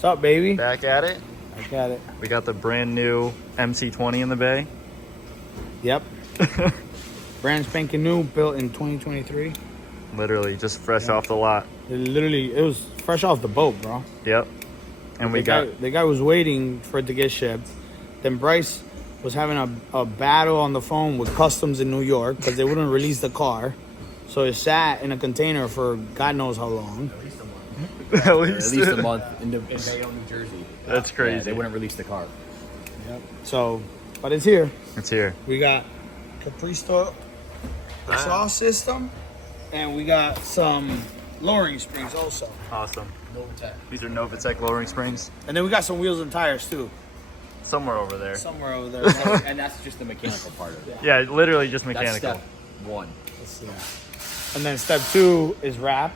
What's up, baby? Back at it. Back at it. We got the brand new MC20 in the bay. Yep. Brand spanking new, built in 2023. Literally, just fresh off the lot. It was fresh off the boat, bro. Yep. And the guy was waiting for it to get shipped. Then Bryce was having a battle on the phone with customs in New York because they wouldn't release the car. So it sat in a container for God knows how long. At least a month. At least a month in Bayonne, New Jersey. That's crazy. Yeah, they wouldn't release the car. Yep. So, but it's here. It's here. We got Capristo exhaust system, and we got some lowering springs also. Awesome. Novitec. These are Novitec lowering springs. And then we got some wheels and tires too. Somewhere over there. Somewhere over there. And that's just the mechanical part of it. Yeah, literally just That's mechanical. step one. Let's see. And then step 2 is wrap.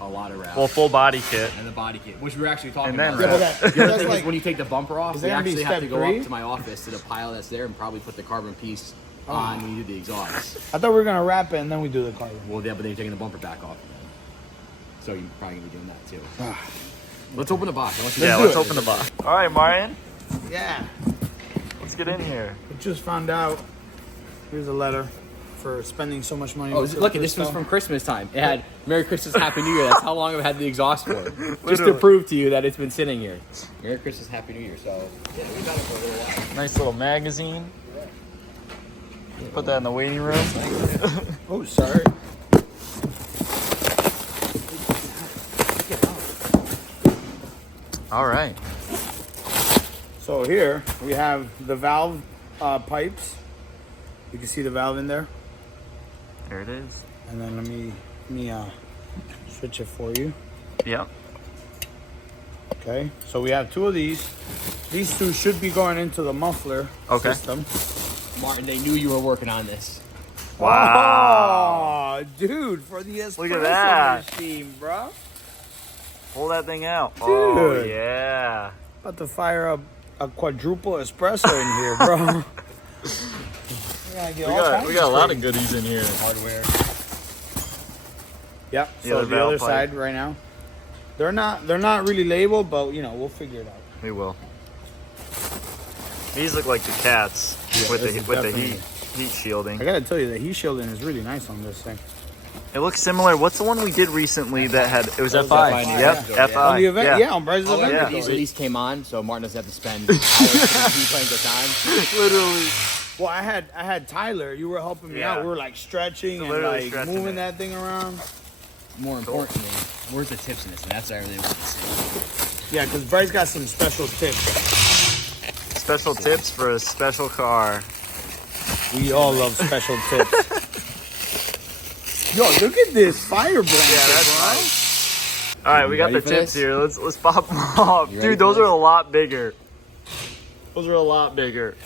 A lot of wrap. Well, full body kit. And the body kit, which we were actually talking And then about. wrap. The other that's thing like, is when you take the bumper off, Is we that gonna be actually have to step go 3? up to my office to the pile that's there and probably put the carbon piece on when you do the exhaust. I thought we were gonna wrap it and then we do the carbon. Well, yeah, but then you're taking the bumper back off. So you're probably gonna be doing that too. Let's open the box. Let's open the box. All right, Marian. Yeah. Let's get in here. We just found out. Here's a letter for spending so much money. Oh, with look, this was Capristo. from Christmas time. It had Merry Christmas, Happy New Year. That's how long I've had the exhaust for. Just to Literally. prove to you that it's been sitting here. Merry Christmas, Happy New Year. So, yeah, we've had it for a little while. Nice little magazine. Put that in the waiting room. Oh, sorry. All right. So here we have the valve pipes. You can see the valve in there. There it is. And then let me switch it for you. Yep. Okay. So we have 2 of these. These 2 should be going into the muffler system. Martin, they knew you were working on this. Wow. Oh, dude, for the espresso Look at that. machine, bro. Pull that thing out. Oh, Dude. yeah. About to fire up a quadruple espresso in here, bro. We got a lot of goodies in here. Hardware. Yep. The So other the valve other pipe. side right now. They're not really labeled, but we'll figure it out. We will. These look like the cats with this the is with the definitely- heat shielding. I gotta tell you, the heat shielding is really nice on this thing. It looks similar. What's the one we did recently that had? It was That was FI. FI, Yep, yeah. FI. On the event, Yeah. yeah, on Bryce's All event. yeah. these at least came on, so Martin doesn't have to spend hours playing the time. Literally. Well, I had Tyler. You were helping me Yeah. out. We were like stretching and Literally like stretching moving it. that thing around. More importantly, where's the tips in this? And that's what I really want to see. Yeah, because Bryce got some special tips. Special tips for a special car. We all love special tips. Yo, look at this fire blanket, that's bro. nice. All right, we got ready the for tips this? here. Let's pop them off, You ready dude. for Those this? are a lot bigger. Those are a lot bigger.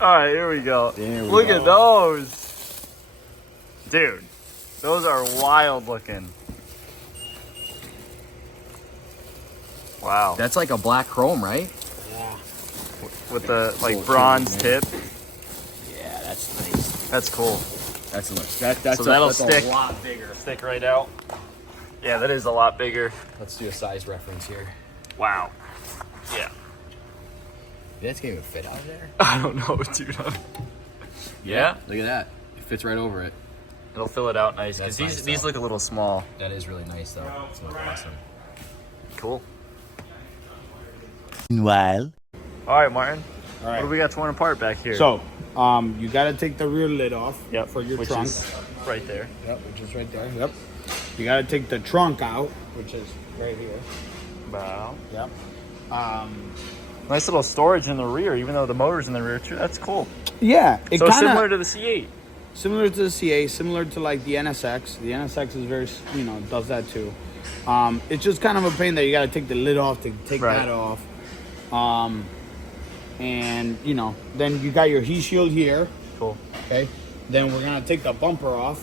All right, here we go. There we Look go. at those, dude. Those are wild looking. Wow. That's like a black chrome, right? With the like Cool, bronze man. tip. Yeah, that's nice. That's cool. That's that's So that'll that's stick. a lot bigger. Stick right out. Yeah, that is a lot bigger. Let's do a size reference here. Wow. Yeah. That's gonna even fit out there. I don't know, dude. Yeah. Look at that. It fits right over it. It'll fill it out nice because That's nice, these though. look a little small. That is really nice, though. It's looking awesome. Cool. Meanwhile. All right, Martin. All right. What do we got torn apart back here? So, you gotta take the rear lid off yep, for your which trunk. is right there. Yep, which is right there. Yep. You gotta take the trunk out, which is right here. Wow. Yep. Nice little storage in the rear, even though the motor's in the rear too. That's cool. Yeah, it So kinda, similar to the C8. Similar to the CA, similar to like the NSX. The NSX is very, does that too. It's just kind of a pain that you got to take the lid off to take Right. that off. And then you got your heat shield here. Cool. Okay. Then we're gonna take the bumper off,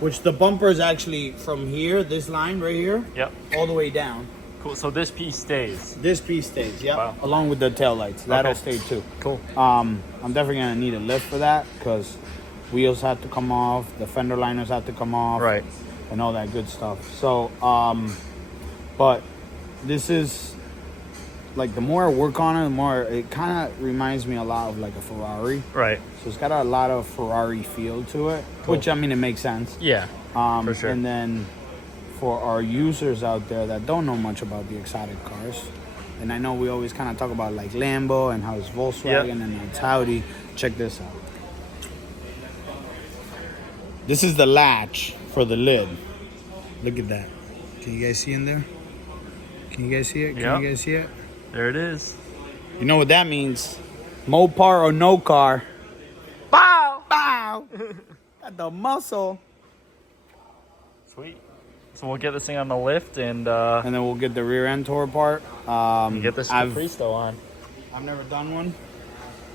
which the bumper is actually from here, this line right here, Yep. all the way down. Cool. So this piece stays. This piece stays, yeah, Wow. along with the tail lights. That'll Okay. stay too. Cool. I'm definitely gonna need a lift for that because wheels had to come off, the fender liners had to come off, Right. and all that good stuff. So, but this is like the more I work on it, the more it kind of reminds me a lot of like a Ferrari. Right. So it's got a lot of Ferrari feel to it, Cool. which I mean it makes sense. Yeah. For sure. And then for our users out there that don't know much about the exotic cars, and I know we always kind of talk about like Lambo and how it's Volkswagen and it's Audi. Check this out. This is the latch for the lid. Look at that. Can you guys see in there? Can you guys see it? Can you guys see it? There it is. You know what that means? Mopar or no car. Bow! Bow! Got the muscle. Sweet. So we'll get this thing on the lift and And then we'll get the rear end tore apart. get this Capristo on. I've never done one.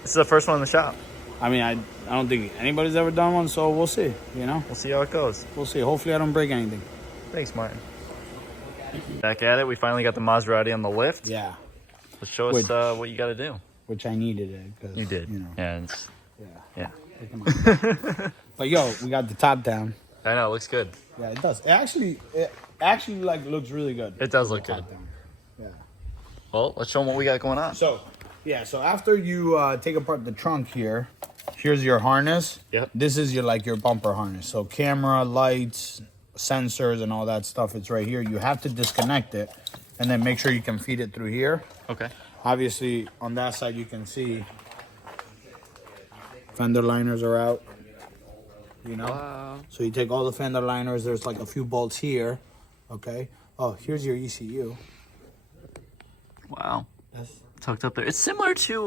This is the first one in the shop. I mean, I don't think anybody's ever done one, so we'll see, you know? We'll see how it goes. We'll see. Hopefully I don't break anything. Thanks, Martin. Back at it. We finally got the Maserati on the lift. Yeah. Let's show us what you got to do. Which I needed it. Cause, You did. You know. Yeah. Yeah. But yo, we got the top down. I know. It looks good. Yeah, it does. It actually like looks really good. It does look Top good. down. Yeah. Well, let's show them what we got going on. So, yeah, so after you take apart the trunk here, here's your harness. Yep. This is your bumper harness. So camera, lights, sensors, and all that stuff, it's right here. You have to disconnect it and then make sure you can feed it through here. Okay. Obviously, on that side, you can see fender liners are out, you know? Wow. So you take all the fender liners. There's like a few bolts here, okay? Oh, here's your ECU. Wow. That's Tucked up there. It's similar to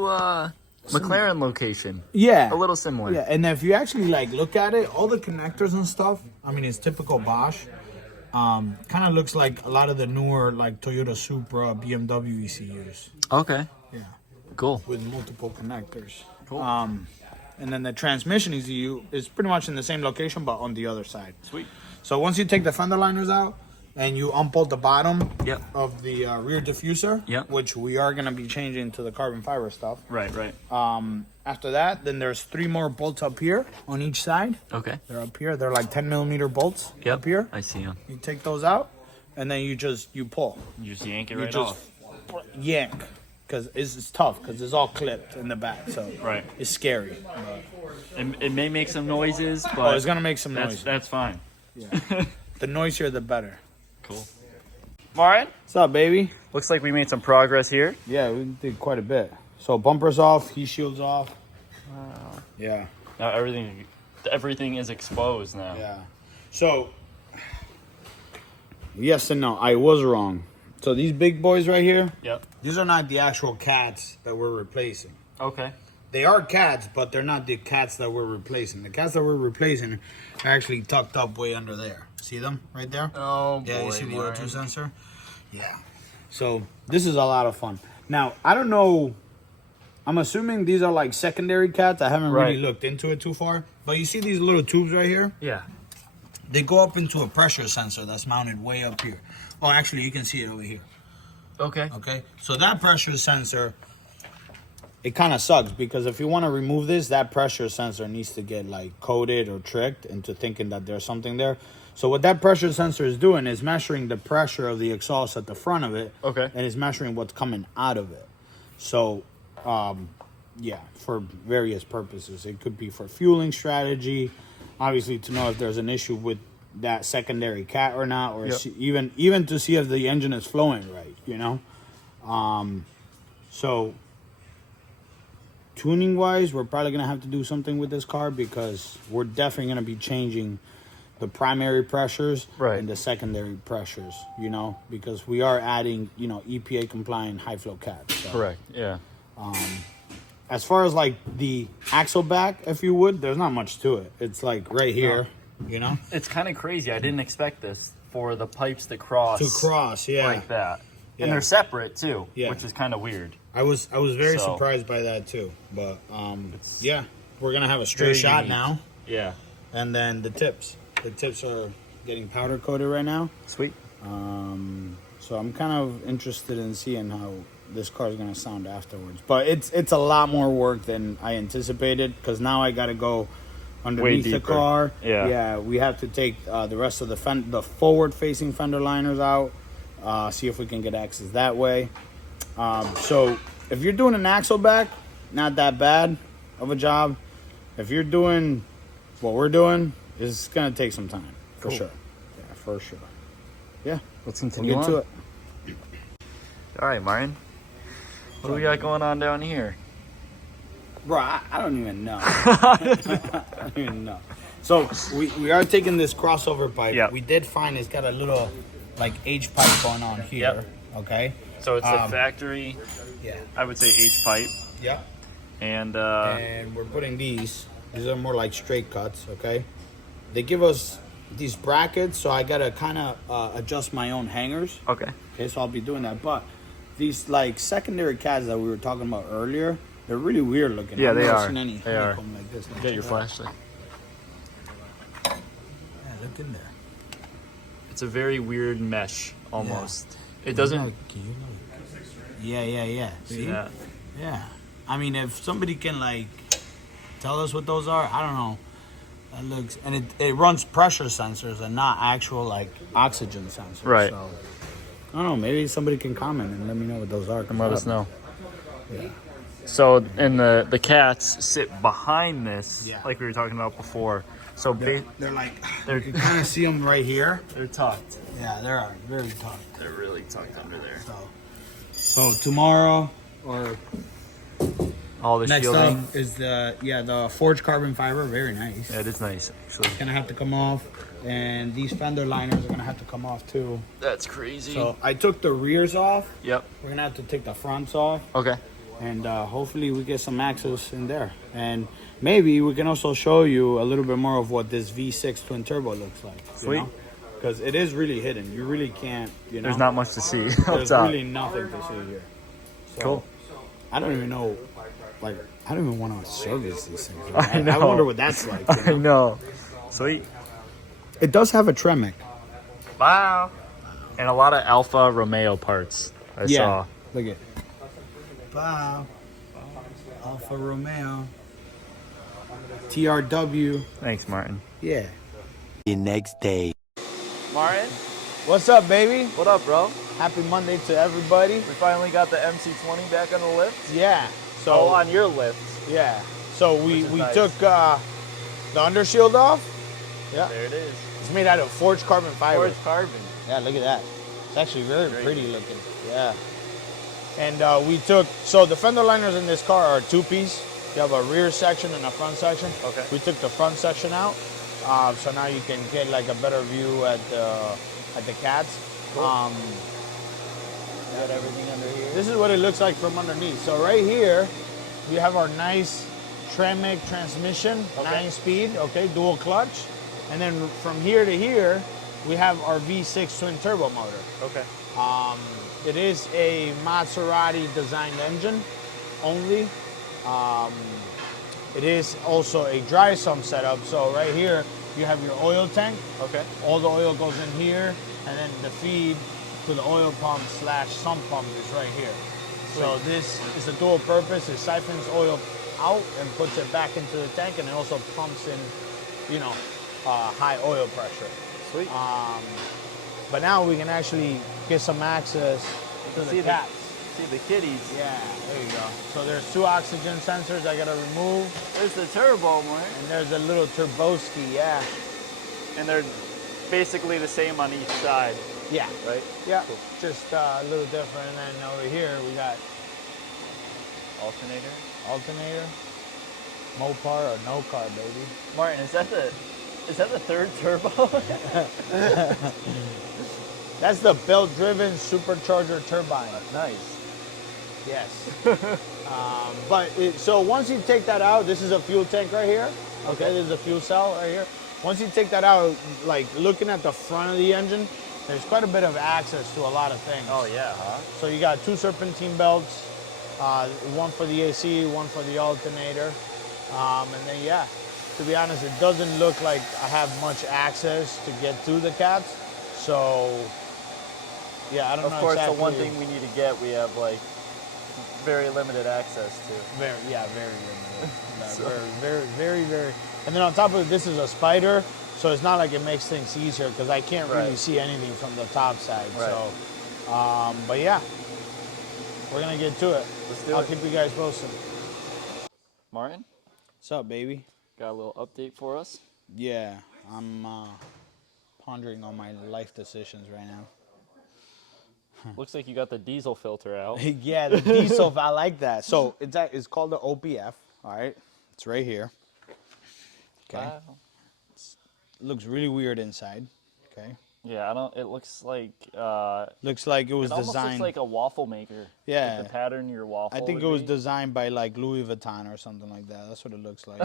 McLaren location. Yeah. A little similar. Yeah, and if you actually like look at it, all the connectors and stuff, I mean, it's typical Bosch. Kind of looks like a lot of the newer like Toyota Supra, BMW ECUs. Okay. Yeah, Cool. with multiple connectors. Cool. And then the transmission ECU is pretty much in the same location, but on the other side. Sweet. So once you take the fender liners out and you unbolt the bottom Yep. of the rear diffuser, Yep. which we are going to be changing to the carbon fiber stuff. Right. After that, then there's 3 more bolts up here on each side. Okay. They're up here. They're like 10 millimeter bolts Yep. up here. I see them. You take those out, and then you pull. You just yank it You right just off. yank, because it's tough, because it's all clipped in the back, so Right. it's scary. It may make some noises, but Oh, it's gonna make some noise. That's fine. Yeah. The noisier, the better. Cool. Martin, What's up, baby? looks like we made some progress here. Yeah, we did quite a bit. So bumpers off, heat shields off. Wow. Yeah, Now everything is exposed now. yeah. So yes and no. I was wrong. So these big boys right here, Yep. these are not the actual cats that we're replacing. Okay. They are cats, but they're not the cats that we're replacing. The cats that we're replacing are actually tucked up way under there. See them right there? Oh, Yeah, boy, you see the Martin. O2 sensor? Yeah. So this is a lot of fun. Now, I don't know. I'm assuming these are like secondary cats. I haven't really Right. looked into it too far. But you see these little tubes right here? Yeah. They go up into a pressure sensor that's mounted way up here. Oh, actually, you can see it over here. Okay. Okay? So that pressure sensor, it kind of sucks because if you want to remove this, that pressure sensor needs to get like coded or tricked into thinking that there's something there. So what that pressure sensor is doing is measuring the pressure of the exhaust at the front of it. Okay. And it's measuring what's coming out of it. So, yeah, for various purposes. It could be for fueling strategy, obviously to know if there's an issue with that secondary cat or not, or Yep. even to see if the engine is flowing right, you know? So tuning wise, we're probably gonna have to do something with this car because we're definitely gonna be changing the primary pressures Right. and the secondary pressures, you know, because we are adding, you know, EPA compliant high flow cats. So, Correct. Yeah. as far as like the axle back, if you would, there's not much to it. It's like right here, you know, It's kind of crazy. I didn't expect this for the pipes that cross to cross. Yeah, like that, Yeah. and they're separate too, Yeah. which is kind of weird. I was very So- surprised by that too. But yeah, we're gonna have a straight very shot unique. now, Yeah. and then the tips are getting powder coated right now. Sweet. So I'm kind of interested in seeing how this car is gonna sound afterwards. But it's a lot more work than I anticipated because now I gotta go underneath the deeper. car. Yeah. Yeah, we have to take the rest of the forward-facing fender liners out. See if we can get access that way. So if you're doing an axle back, not that bad of a job. If you're doing what we're doing, it's gonna take some time for Cool. sure. Yeah, for sure. Yeah, Let's we'll continue get on. to it. All right, Martin. What do we got going on down here? Bro, I don't even know. I don't even know. So we are taking this crossover pipe. Yep. We did find it's got a little like H pipe going on here. Yep. Okay. So it's a factory, Yeah. I would say H pipe, Yeah. and And we're putting these. These are more like straight cuts. Okay. They give us these brackets, so I gotta kind of adjust my own hangers. okay. Okay, so I'll be doing that. But these like secondary cats that we were talking about earlier, they're really weird looking. Yeah, I've they never are. seen any They are. honeycomb like this. Get your flashlight. Yeah, look in there. It's a very weird mesh, almost. It doesn't. Yeah. See? Yeah. Yeah. I mean, if somebody can like tell us what those are, I don't know. That looks, and it runs pressure sensors and not actual like oxygen sensors. Right. So I don't know. Maybe somebody can comment and let me know what those are. And let us know. Yeah. So, and the cats sit behind this, Yeah. like we were talking about before. So They're like, They're- you can kind of see them right here. they're tucked. Yeah, they're very tucked. They're really tucked under there. So tomorrow or All the next shielding. up is the forged carbon fiber. Very nice. Yeah, it is nice, actually. It's gonna have to come off, and these fender liners are gonna have to come off too. That's crazy. So I took the rears off. Yep. We're gonna have to take the fronts off, Okay. and hopefully we get some access in there. And maybe we can also show you a little bit more of what this V6 twin turbo looks like. Sweet. Because it is really hidden. You really can't. You know. There's not much to see up There's top. really nothing to see here. So, Cool. I don't even know. Like, I don't even want to service these things. I know. I wonder what that's like. you I know? know. Sweet. It does have a Tremec. Wow. And a lot of Alfa Romeo parts I saw. Look at. Wow. Alfa Romeo. TRW. Thanks, Martin. Yeah. The next day. Martin, What's up, baby? what up, bro? Happy Monday to everybody. We finally got the MC20 back on the lift. Yeah. So Oh, on your lift. yeah. So we is nice. took the undershield off. Yeah. There it is. It's made out of forged carbon fiber. Forged carbon. Yeah, look at that. It's actually very Great. pretty looking. Yeah. And we took, so the fender liners in this car are a two-piece. You have a rear section and a front section. Okay. We took the front section out, so now you can get like a better view at the cats. Cool. Got everything under here. This is what it looks like from underneath. So right here, we have our nice Tremec transmission, Okay. 9-speed, okay, dual clutch. And then from here to here, we have our V6 twin turbo motor. Okay. It is a Maserati designed engine only. It is also a dry sump setup. So right here, you have your oil tank. Okay. All the oil goes in here, and then the feed to the oil pump / sump pump is right here. So this is a dual purpose. It siphons oil out and puts it back into the tank, and it also pumps in, high oil pressure. Sweet. But now we can actually get some access to see the cats. See the kitties. Yeah, there you go. So there's 2 oxygen sensors I gotta remove, There's the turbo, Martin. and there's a little turboski. Yeah, And they're basically the same on each side, yeah, right? yeah. Just a little different. And then over here we got Alternator. alternator, Mopar or no car, baby. Martin, is that the third turbo? That's the belt-driven supercharger turbine. Nice. Yes. So once you take that out, this is a fuel tank right here. Okay, this is a fuel cell right here. Once you take that out, like looking at the front of the engine, there's quite a bit of access to a lot of things. Oh yeah, huh? So you got 2 serpentine belts, one for the AC, one for the alternator. And then, yeah, to be honest, it doesn't look like I have much access to get to the cats. So, yeah, I don't know. Of course, exactly. the one thing we need to get, we have like very limited access to. Very limited. So- Very And then on top of it, this is a spider, so it's not like it makes things easier because I can't really Right. see anything from the top side. Right. So, but yeah, we're gonna get to it. Let's do I'll it. keep you guys posted. Martin, What's up, baby? got a little update for us? Yeah, I'm pondering on my life decisions right now. Looks like you got the diesel filter out. Yeah, the diesel, I like that. So it's called the OPF, all right? It's right here. Okay. Wow. It looks really weird inside, okay? Yeah, I don't. It looks like. Looks like it was It almost designed. looks like a waffle maker. Yeah. Like the pattern your waffle. I think it would was be. designed by like Louis Vuitton or something like that. That's what it looks like.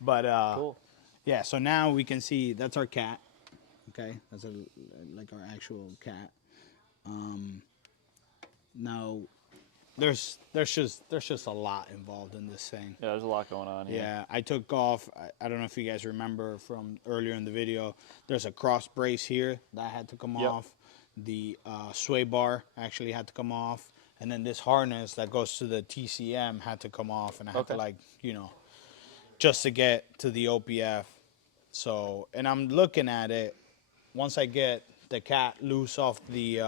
But Cool. yeah, so now we can see that's our cat. Okay, that's like our actual cat. Now there's just a lot involved in this thing. Yeah, there's a lot going on here. Yeah, I took off. I don't know if you guys remember from earlier in the video. There's a cross brace here that had to come Yep. off. The sway bar actually had to come off, and then this harness that goes to the TCM had to come off, and I had to Okay. just to get to the OPF. So, and I'm looking at it. Once I get the cat loose off the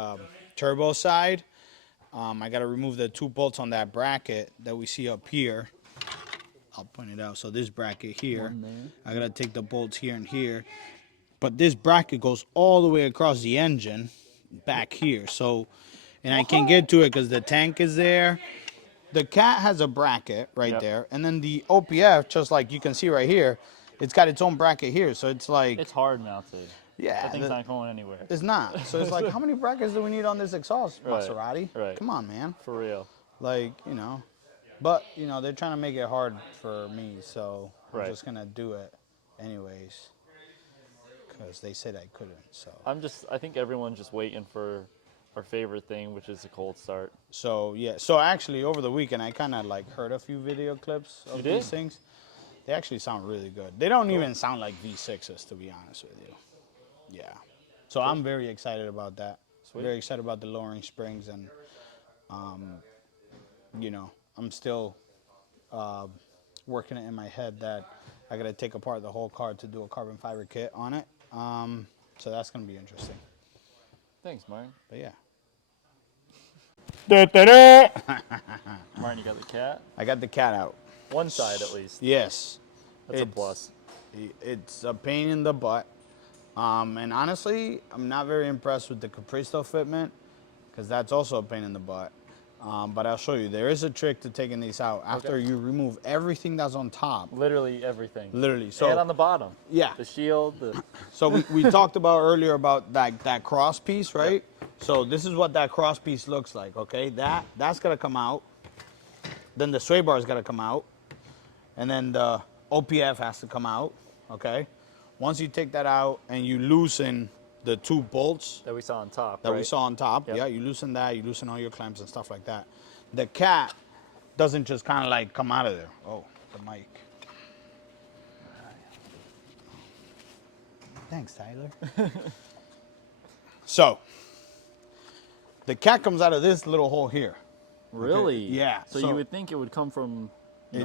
turbo side, I got to remove the 2 bolts on that bracket that we see up here. I'll point it out. So this bracket here, I got to take the bolts here and here. But this bracket goes all the way across the engine back here. So, and I can't get to it because the tank is there. The cat has a bracket right Yep. there. And then the OPF, just like you can see right here, it's got its own bracket here. So it's like, It's hard mounted. yeah. That thing's not going anywhere. It's not. So it's like, how many brackets do we need on this exhaust, Right, Maserati? right. Come on, man. For real. Like, But, they're trying to make it hard for me, so I'm Right. just going to do it anyways. Because they said I couldn't, so. I think everyone's just waiting for our favorite thing, which is a cold start. So, yeah. So, actually, over the weekend, I kind of, heard a few video clips of You did? these things. They actually sound really good. They don't even sound like V6s, to be honest with you. Yeah. So, I'm very excited about that. Sweet. Very excited about the lowering springs, and, I'm still working it in my head that I got to take apart the whole car to do a carbon fiber kit on it. So that's going to be interesting. Thanks, Martin. But yeah. Martin, you got the cat? I got the cat out. One side at least. Yes. That's a plus. It's a pain in the butt. And honestly, I'm not very impressed with the Capristo fitment because that's also a pain in the butt. But I'll show you. There is a trick to taking these out. After you remove everything that's on top. Literally everything. Literally. So, And on the bottom. yeah. The shield. So we talked about earlier about that cross piece, right? Yep. So this is what that cross piece looks like, okay? That's gonna come out. Then the sway bar is gonna come out. And then the OPF has to come out, okay? Once you take that out and you loosen the 2 bolts that we saw on top, that right? we saw on top, Yep. yeah, you loosen that, you loosen all your clamps and stuff like that. The cat doesn't just kind of come out of there. Oh, the mic. Thanks, Tyler. So, the cat comes out of this little hole here. Really? Yeah, So, so- you would think it would come from,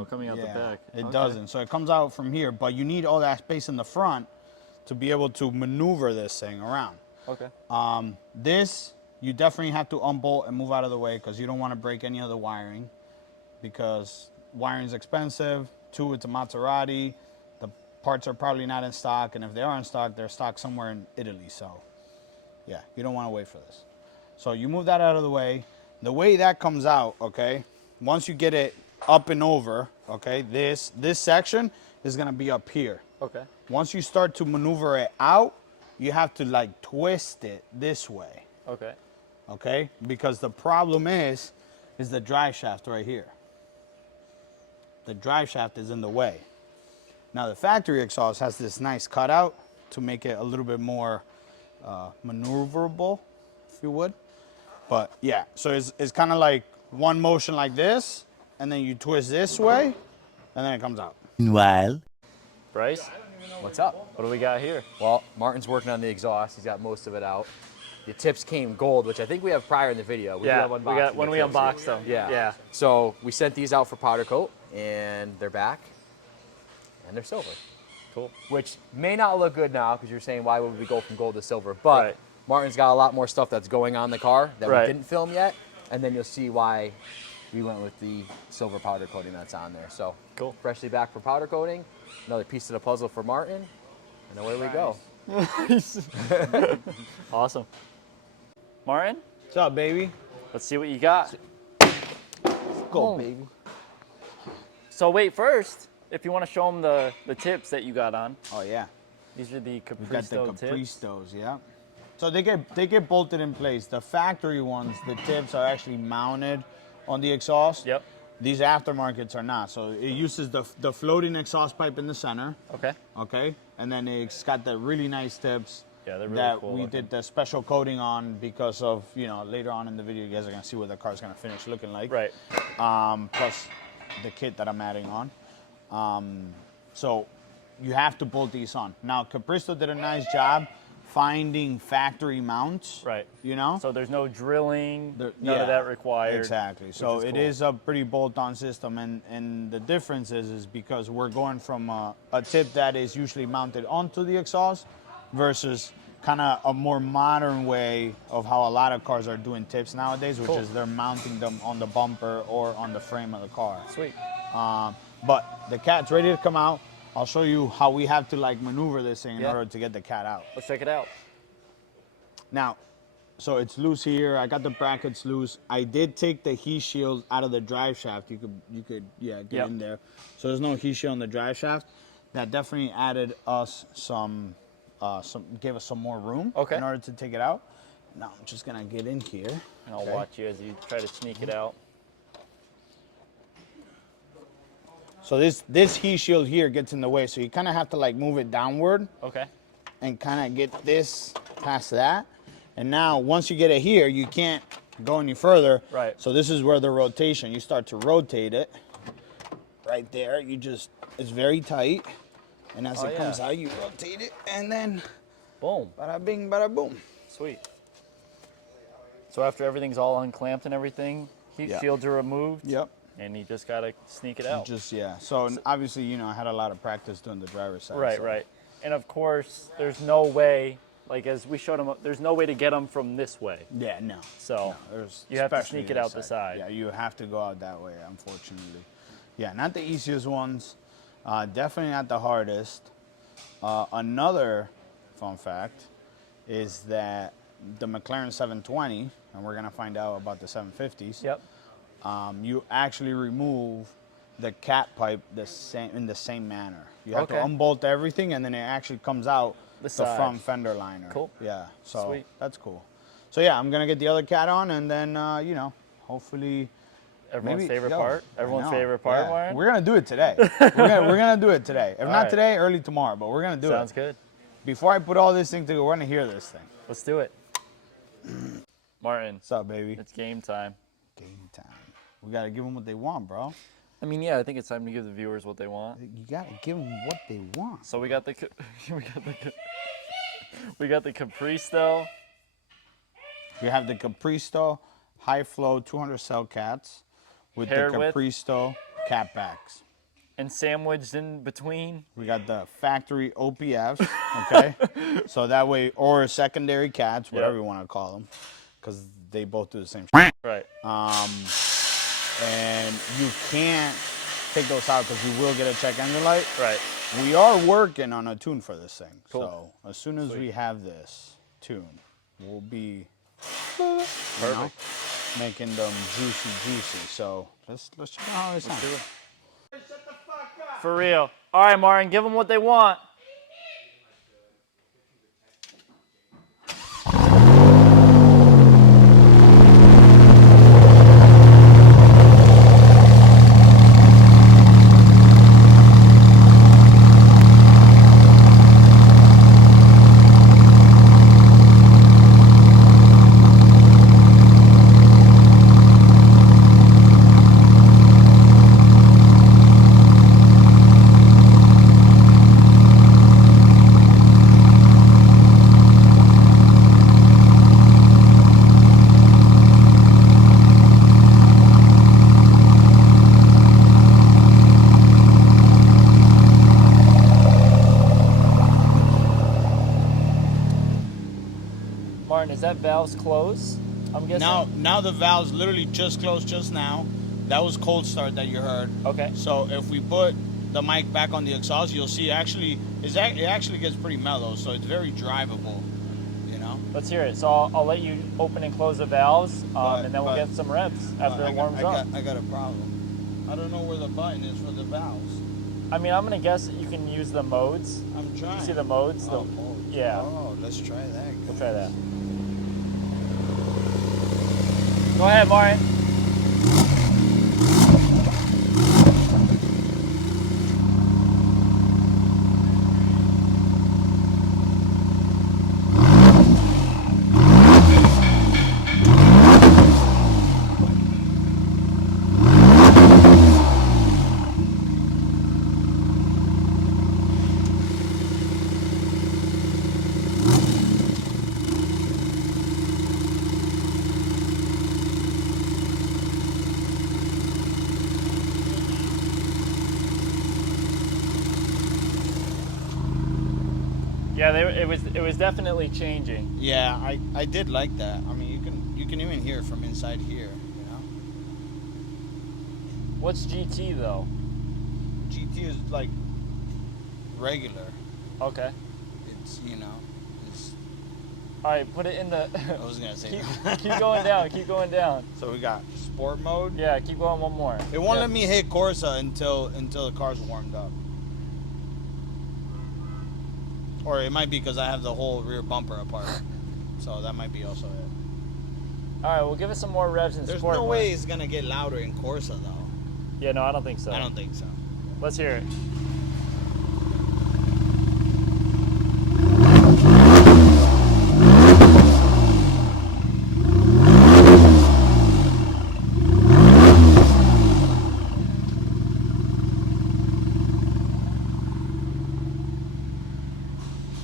coming out the back. It Okay. doesn't. So it comes out from here, but you need all that space in the front to be able to maneuver this thing around. Okay. This, you definitely have to unbolt and move out of the way because you don't want to break any of the wiring because wiring's expensive. 2, it's a Maserati. The parts are probably not in stock, and if they are in stock, they're stocked somewhere in Italy. So, yeah, you don't want to wait for this. So you move that out of the way. The way that comes out, okay, once you get it up and over, okay, this section is going to be up here. Okay. Once you start to maneuver it out, you have to twist it this way, Okay. okay? Because the problem is the drive shaft right here. The drive shaft is in the way. Now the factory exhaust has this nice cutout to make it a little bit more maneuverable, if you would. But yeah, so it's kind of like one motion like this, and then you twist this way, and then it comes out. Meanwhile, Bryce, What's up? what do we got here? Well, Martin's working on the exhaust. He's got most of it out. The tips came gold, which I think we have prior in the video. We do have we unboxing got when the we tips unboxed here. them. Yeah. Yeah. So we sent these out for powder coat. and they're back, and they're silver. Cool. Which may not look good now because you're saying why would we go from gold to silver, but Right. Martin's got a lot more stuff that's going on in the car that Right. we didn't film yet, and then you'll see why we went with the silver powder coating that's on there. So Cool. freshly back for powder coating, another piece of the puzzle for Martin, and away we go. Awesome. Martin, What's up, baby? let's see what you got. Go, Oh. baby. So wait, first, if you want to show them the tips that you got on. Oh yeah. These are the We got the Capristo tips. Capristos, yeah. So they get bolted in place. The factory ones, the tips are actually mounted on the exhaust. Yep. These aftermarkets are not. So it uses the floating exhaust pipe in the center. Okay. Okay. And then it's got the really nice tips. Yeah, they're really that cool we looking. did the special coating on because of, later on in the video you guys are gonna see what the car's gonna finish looking like. Right. Plus the kit that I'm adding on. So you have to bolt these on. Now Capristo did a nice job finding factory mounts. Right. So So there's no drilling, none yeah, of that required. Exactly. So is it cool. is a pretty bolt-on system, and the difference is because we're going from a tip that is usually mounted onto the exhaust versus kind of a more modern way of how a lot of cars are doing tips nowadays, which Cool. is they're mounting them on the bumper or on the frame of the car. Sweet. But the cat's ready to come out. I'll show you how we have to maneuver this thing in Yeah. order to get the cat out. Let's check it out. Now, so it's loose here. I got the brackets loose. I did take the heat shield out of the drive shaft. You could get Yep. in there. So there's no heat shield on the drive shaft. That definitely added us gave us some more room Okay. in order to take it out. Now I'm just gonna get in here. And I'll okay? watch you as you try to sneak it out. So this heat shield here gets in the way. So you kind of have to move it downward Okay. and kind of get this past that. And now once you get it here, you can't go any further. Right. So this is where the rotation, you start to rotate it. Right there, it's very tight. And as Oh, it yeah. comes out, you rotate it, and then Boom. bada bing, bada boom. Sweet. So after everything's all unclamped and everything, heat Yeah. shields are removed. Yep. And you just gotta sneak it out. So obviously, I had a lot of practice doing the driver's side. Right, so- right. And of course, there's no way, as we showed them, there's no way to get them from this way. Yeah, no. So There's you have to especially sneak it this out the side. Yeah, you have to go out that way, unfortunately. Yeah, not the easiest ones. Definitely not the hardest. Another fun fact is that the McLaren 720, and we're gonna find out about the 750s. Yep. You actually remove the cat pipe in the same manner. You have to Okay. unbolt everything, and then it actually comes out The the front side. fender liner. Cool. Yeah. So Sweet. that's cool. So yeah, I'm gonna get the other cat on, and then hopefully. Everyone's maybe- favorite yo, part. I Everyone's know, favorite part, yeah. Warren. We're gonna do it today. we're gonna do it today. If not right. today, early tomorrow. But we're gonna do Sounds it. good. Before I put all this thing together, we're gonna hear this thing. Let's do it. Martin, What's up, baby? it's game time. Game time. We gotta give them what they want, bro. I mean, yeah, I think it's time to give the viewers what they want. You gotta give them what they want. So we got the we got the Capristo. We have the Capristo high flow 200 cell cats with Paired the with? Capristo cat backs. And sandwiched in between. We got the factory OPFs, okay? So that way, or secondary cats, whatever Yep. you want to call them, because they both do the same Right. And you can't take those out because you will get a check engine light. Right. We are working on a tune for this thing. Cool. So as soon as we have this tune, we'll be Perfect. making them juicy. So let's check out how it sounds. Do it. For real. All right, Martin, give them what they want. Martin, is that valves closed? I'm guessing. Now the valves literally just closed just now. That was cold start that you heard. Okay. So if we put the mic back on the exhaust, you'll see it actually gets pretty mellow, so it's very drivable. You know. Let's hear it. So I'll let you open and close the valves, and then we'll get some revs after it warms up. I got a problem. I don't know where the button is for the valves. I mean, I'm gonna guess that you can use the modes. I'm trying. You see the modes? Oh, modes. Yeah. Oh, let's try that. We'll try that. Go ahead, Martin. Yeah, it was definitely changing. Yeah, I did like that. I mean, you can even hear it from inside here. You know. What's GT though? GT is like regular. Okay. It's it's. All right, put it in the. I was gonna say. keep going down. Keep going down. So we got sport mode. Yeah, keep going one more. It won't let me hit Corsa until the car's warmed up. Or it might be because I have the whole rear bumper apart. So that might be also it. All right, we'll give it some more revs in There's sport no mode. way it's gonna get louder in Corsa though. Yeah, no, I don't think so. I don't think so. Let's hear it.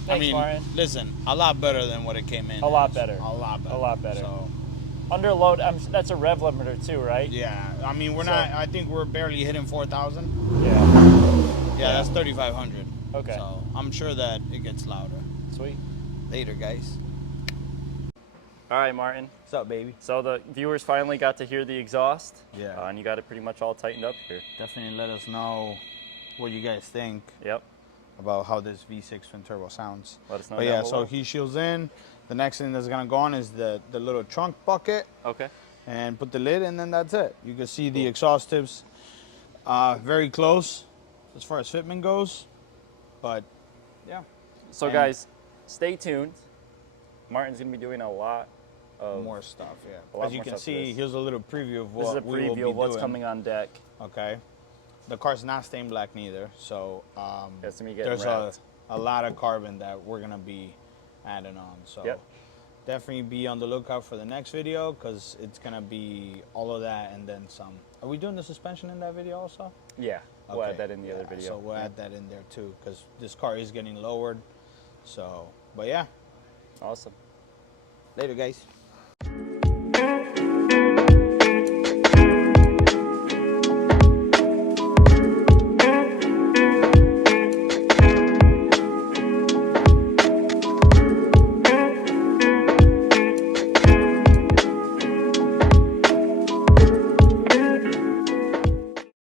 Thanks, Martin. Listen, a lot better than what it came in. A lot better. A lot better. A lot better. So, Under load, that's a rev limiter too, right? yeah, I mean, we're not. I think we're barely hitting 4,000. Yeah. Yeah, that's 3,500. Okay. So I'm sure that it gets louder. Sweet. Later, guys. All right, Martin. What's up, baby? So the viewers finally got to hear the exhaust. Yeah. And you got it pretty much all tightened up here. Definitely let us know what you guys think Yep. about how this V6 twin turbo sounds. Let us know. But down yeah, below. so heat shields in. The next thing that's gonna go on is the little trunk bucket, Okay. and put the lid, and then that's it. You can see the exhaust tips very close as far as fitment goes, but yeah. So guys, stay tuned. Martin's gonna be doing a lot of More stuff, yeah. A lot As you more can stuff to see, this. here's a little preview of This is a what we will be preview of what's doing. coming on deck. Okay. The car's not stained black neither, so That's me getting there's wrapped. a lot of carbon that we're gonna be adding on. So Yep. definitely be on the lookout for the next video because it's gonna be all of that and then some. Are we doing the suspension in that video also? Yeah. We'll Okay. add that in the other video. So we'll add that in there too because this car is getting lowered. So, but yeah. Awesome. Later, guys.